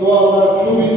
2024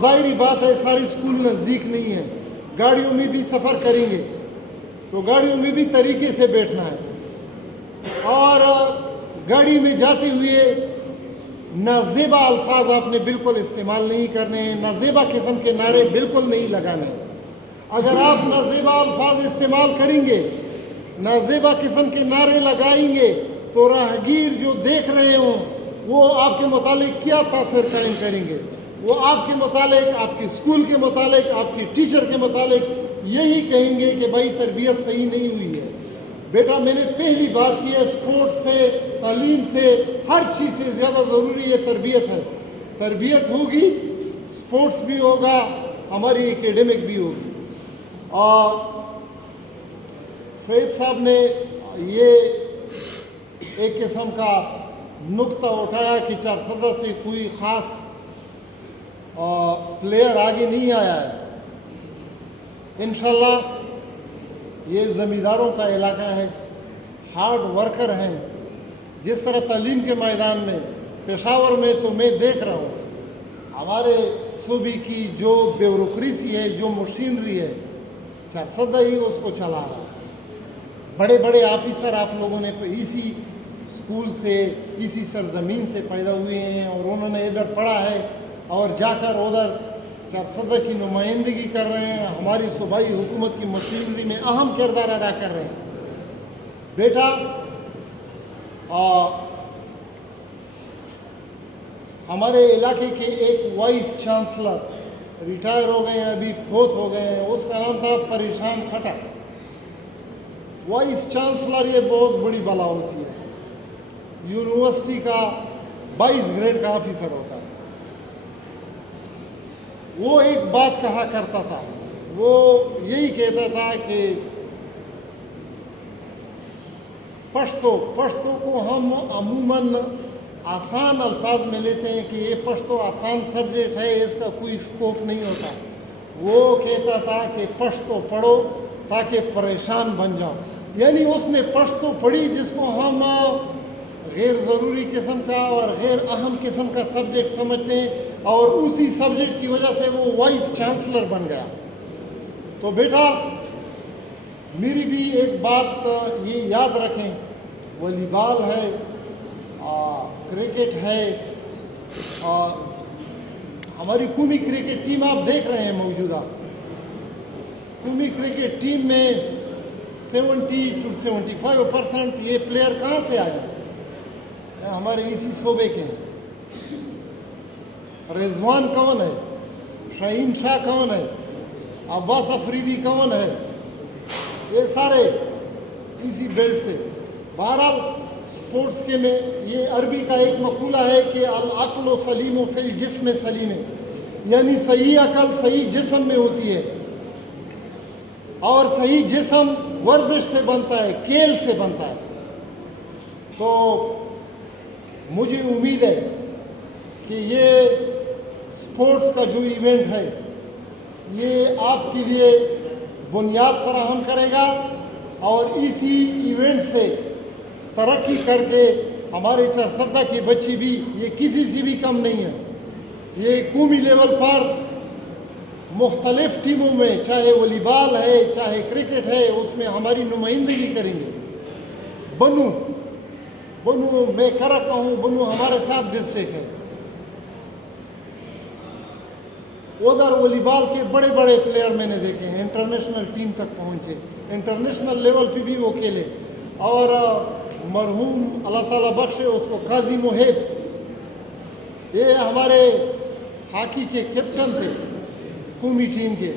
ظاہری بات ہے ساری اسکول نزدیک نہیں ہے، گاڑیوں میں بھی سفر کریں گے تو گاڑیوں میں بھی طریقے سے بیٹھنا ہے، اور گاڑی میں جاتے ہوئے نازیبا الفاظ آپ نے بالکل استعمال نہیں کرنے ہیں، نازیبا قسم کے نعرے بالکل نہیں لگانے ہیں۔ اگر آپ نازیبا الفاظ استعمال کریں گے، نازیبا قسم کے نعرے لگائیں گے تو راہگیر جو دیکھ رہے ہوں وہ آپ کے متعلق کیا تاثر قائم کریں گے؟ وہ آپ کے متعلق، آپ کے اسکول کے متعلق، آپ کے ٹیچر کے متعلق یہی کہیں گے کہ بھائی تربیت صحیح نہیں ہوئی ہے۔ بیٹا میں نے پہلی بات کی ہے، اسپورٹس سے، تعلیم سے، ہر چیز سے زیادہ ضروری ہے تربیت ہے۔ تربیت ہوگی، اسپورٹس بھی ہوگا، ہماری اکیڈمک بھی ہوگی۔ اور شعیب صاحب نے یہ ایک قسم کا نقطہ اٹھایا کہ چارسدہ سے کوئی خاص پلیئر آگے نہیں آیا ہے۔ انشاءاللہ یہ زمینداروں کا علاقہ ہے، ہارڈ ورکر ہیں۔ جس طرح تعلیم کے میدان میں پشاور میں تو میں دیکھ رہا ہوں ہمارے صوبے کی جو بیوروکریسی ہے، جو مشینری ہے، چارسدہ ہی اس کو چلا رہا ہے۔ بڑے بڑے آفیسر آپ لوگوں نے اسی اسکول سے، اسی سرزمین سے پیدا ہوئے ہیں اور انہوں نے ادھر پڑھا ہے اور جا کر ادھر چارسدہ کی نمائندگی کر رہے ہیں، ہماری صوبائی حکومت کی مشینری میں اہم کردار ادا کر رہے ہیں۔ بیٹا ہمارے علاقے کے ایک وائس چانسلر ریٹائر ہو گئے ہیں، ابھی فوت ہو گئے ہیں، اس کا نام تھا پریشان کھٹک۔ وائس چانسلر یہ بہت بڑی بلا ہوتی ہے، یونیورسٹی کا 22 گریڈ کا آفیسر ہوتا ہے۔ وہ ایک بات کہا کرتا تھا، وہ یہی کہتا تھا کہ پشتو کو ہم عموماً آسان الفاظ میں لیتے ہیں کہ یہ پشتو آسان سبجیکٹ ہے، اس کا کوئی اسکوپ نہیں ہوتا۔ وہ کہتا تھا کہ پشتو پڑھو تاکہ پریشان بن جاؤ، یعنی اس نے پشتو پڑھی جس کو ہم غیر ضروری قسم کا اور غیر اہم قسم کا سبجیکٹ سمجھتے ہیں، اور اسی سبجیکٹ کی وجہ سے وہ وائس چانسلر بن گیا۔ تو بیٹا میری بھی ایک بات یہ یاد رکھیں، والی بال ہے، کرکٹ ہے، ہماری قومی کرکٹ ٹیم آپ دیکھ رہے ہیں موجودہ قومی کرکٹ ٹیم میں 70 to 75% یہ پلیئر کہاں سے آئے ہیں؟ ہمارے اسی صوبے کے ہیں۔ رضوان کون ہے؟ شاہین شاہ کون ہے؟ عباس افریدی کون ہے؟ یہ سارے اسی بیلٹ سے۔ بہرحال اسپورٹس کے میں یہ عربی کا ایک مقولہ ہے کہ العقل سلیم فی الجسم سلیم، یعنی صحیح عقل صحیح جسم میں ہوتی ہے، اور صحیح جسم ورزش سے بنتا ہے، کھیل سے بنتا ہے۔ تو مجھے امید ہے کہ یہ اسپورٹس کا جو ایونٹ ہے یہ آپ کے لیے بنیاد فراہم کرے گا، اور اسی ایونٹ سے ترقی کر کے ہمارے چارسدہ کے بچے بھی، یہ کسی سے بھی کم نہیں ہے، یہ قومی لیول پر مختلف ٹیموں میں، چاہے والی بال ہے چاہے کرکٹ ہے، اس میں ہماری نمائندگی کریں گے۔ بنو میں کرک کا ہوں، بنو ہمارے ساتھ ڈسٹرکٹ ہے، ادھر والی بال کے بڑے بڑے پلیئر میں نے دیکھے ہیں، انٹرنیشنل ٹیم تک پہنچے، انٹرنیشنل لیول پہ بھی وہ کھیلے۔ اور مرحوم اللہ تعالیٰ بخشے اس کو قاضی محب، یہ ہمارے ہاکی کے کیپٹن تھے قومی ٹیم کے،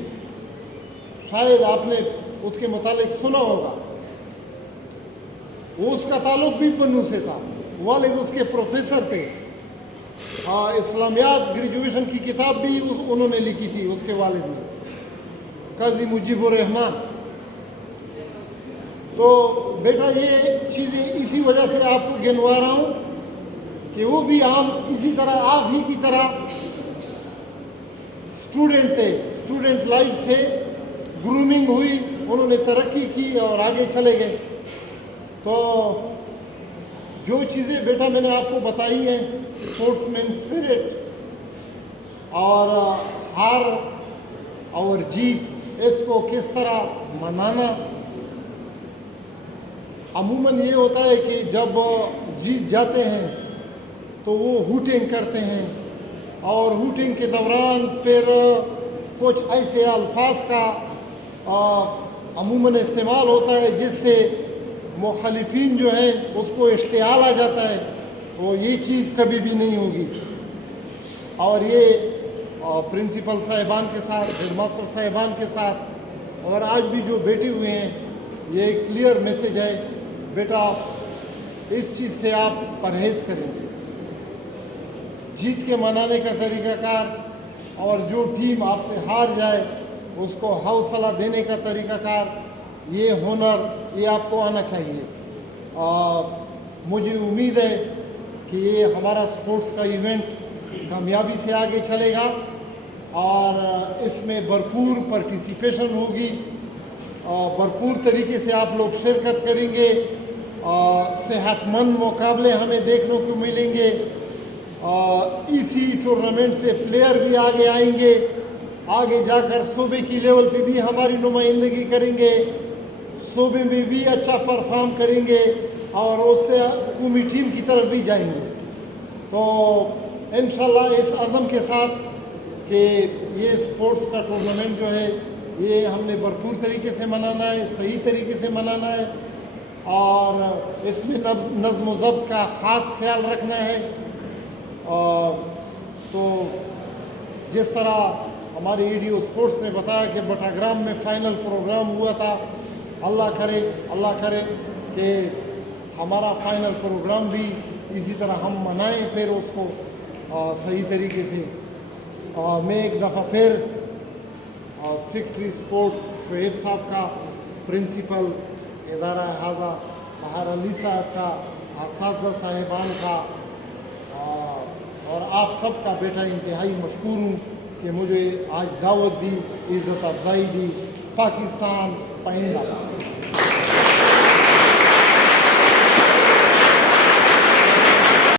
شاید آپ نے اس کے متعلق سنا ہوگا۔ اس کا تعلق بھی بنو سے تھا، والد اس کے پروفیسر تھے، اسلامیات گریجویشن کی کتاب بھی انہوں نے لکھی تھی اس کے والد نے، قاضی مجیب الرحمان۔ تو بیٹا یہ چیزیں اسی وجہ سے آپ کو گنوا رہا ہوں کہ وہ بھی عام اسی طرح آپ ہی کی طرح اسٹوڈنٹ تھے، اسٹوڈنٹ لائف سے گرومنگ ہوئی، انہوں نے ترقی کی اور آگے چلے گئے۔ تو جو چیزیں بیٹا میں نے آپ کو بتائی ہیں، اسپورٹس مین اسپرٹ اور ہار اور جیت اس کو کس طرح منانا. عموماً یہ ہوتا ہے کہ جب جیت جاتے ہیں تو وہ ہوٹنگ کرتے ہیں اور ہوٹنگ کے دوران پھر کچھ ایسے الفاظ کا عموماً استعمال ہوتا ہے جس سے مخالفین جو ہیں اس کو اشتعال آ جاتا ہے. تو یہ چیز کبھی بھی نہیں ہوگی. اور یہ پرنسپل صاحبان کے ساتھ، ہیڈ ماسٹر صاحبان کے ساتھ اور آج بھی جو بیٹھے ہوئے ہیں، یہ ایک کلیئر میسیج ہے، بیٹا اس چیز سے آپ پرہیز کریں گے. جیت کے منانے کا طریقہ کار اور جو ٹیم آپ سے ہار جائے اس کو حوصلہ دینے کا طریقہ کار، یہ ہنر یہ آپ کو آنا چاہیے. مجھے امید ہے کہ یہ ہمارا سپورٹس کا ایونٹ کامیابی سے آگے چلے گا اور اس میں بھرپور پارٹیسپیشن ہوگی، بھرپور طریقے سے آپ لوگ شرکت کریں گے، صحت مند مقابلے ہمیں دیکھنے کو ملیں گے. اسی ٹورنامنٹ سے پلیئر بھی آگے آئیں گے، آگے جا کر صوبے کی لیول پہ بھی ہماری نمائندگی کریں گے، صوبے میں بھی اچھا پرفارم کریں گے اور اس سے قومی ٹیم کی طرف بھی جائیں گے. تو انشاءاللہ اس عزم کے ساتھ کہ یہ سپورٹس کا ٹورنامنٹ جو ہے یہ ہم نے بھرپور طریقے سے منانا ہے، صحیح طریقے سے منانا ہے اور اس میں نظم و ضبط کا خاص خیال رکھنا ہے. تو جس طرح ہمارے ایڈیو سپورٹس نے بتایا کہ بٹاگرام میں فائنل پروگرام ہوا تھا، اللہ کرے کہ ہمارا فائنل پروگرام بھی اسی طرح ہم منائیں پھر اس کو صحیح طریقے سے. میں ایک دفعہ پھر سیکٹری سپورٹس شعیب صاحب کا، پرنسپل ادارہ حاضہ بہار علی صاحب کا، اساتذہ صاحبان کا اور آپ سب کا بیٹا انتہائی مشکور ہوں کہ مجھے آج دعوت دی، عزت افزائی دی. پاکستان پائندہ.